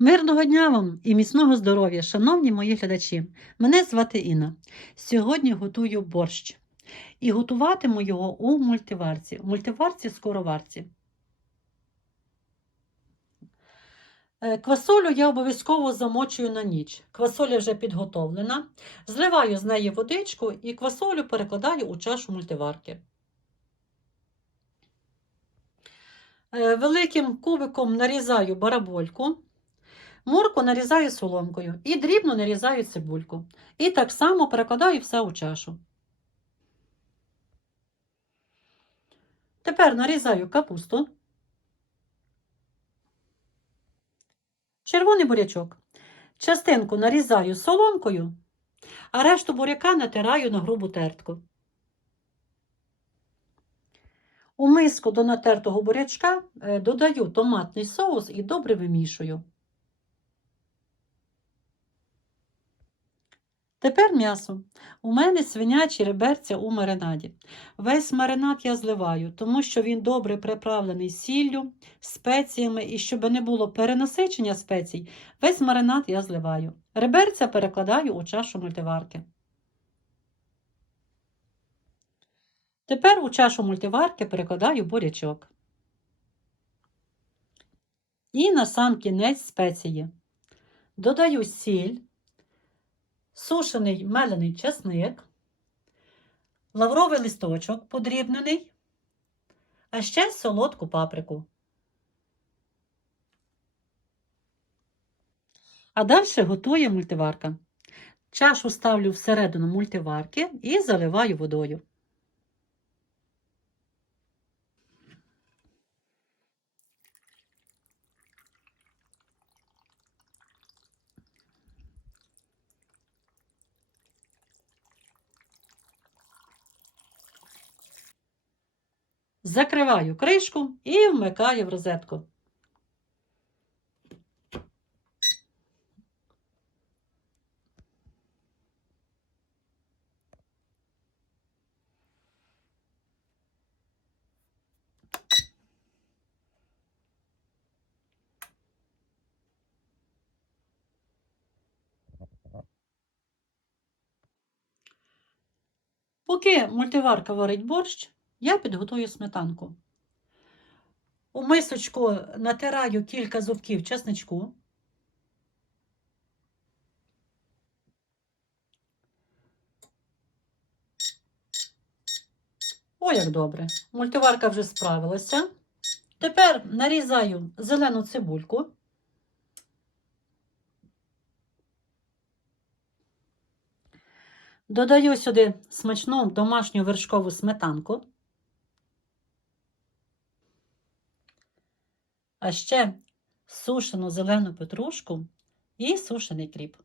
Мирного дня вам і міцного здоров'я, шановні мої глядачі. Мене звати Інна. Сьогодні готую борщ. І готуватиму його у мультиварці. У мультиварці скороварці. Е, Квасолю я обов'язково замочую на ніч. Квасоля вже підготовлена. Зливаю з неї водичку і квасолю перекладаю у чашу мультиварки. Е, Великим кубиком нарізаю барабольку. Морку нарізаю соломкою і дрібно нарізаю цибульку. І так само перекладаю все у чашу. Тепер нарізаю капусту, червоний бурячок. Частинку нарізаю соломкою, а решту буряка натираю на грубу тертку. У миску до натертого бурячка е, додаю томатний соус і добре вимішую. Тепер м'ясо. У мене свинячі реберця у маринаді. Весь маринад я зливаю, тому що він добре приправлений сіллю, спеціями, і щоб не було перенасичення спецій, весь маринад я зливаю. Реберця перекладаю у чашу мультиварки. Тепер у чашу мультиварки перекладаю бурячок. І на сам кінець спеції. Додаю сіль сушений мелений часник, лавровий листочок подрібнений, а ще солодку паприку. А далі готує мультиварка. Чашу ставлю всередину мультиварки і заливаю водою. Закриваю кришку і вмикаю в розетку. Поки мультиварка варить борщ, я підготую сметанку. У мисочку натираю кілька зубків чесничку. О, як добре. Мультиварка вже справилася. Тепер нарізаю зелену цибульку. Додаю сюди смачну домашню вершкову сметанку. А ще сушену зелену петрушку і сушений кріп.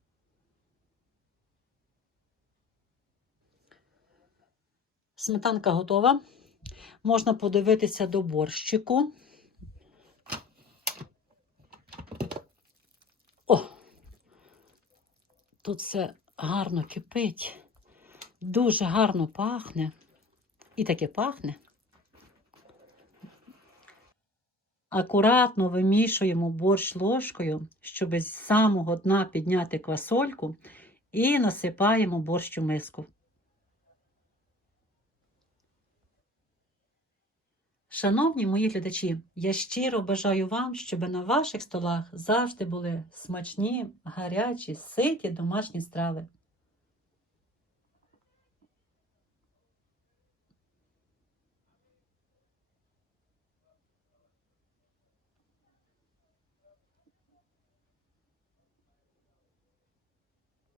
Сметанка готова. Можна подивитися до борщику. О! Тут все гарно кипить, дуже гарно пахне. І таке пахне. Акуратно вимішуємо борщ ложкою, щоб з самого дна підняти квасольку, і насипаємо борщ у миску. Шановні мої глядачі, я щиро бажаю вам, щоб на ваших столах завжди були смачні, гарячі, ситі домашні страви.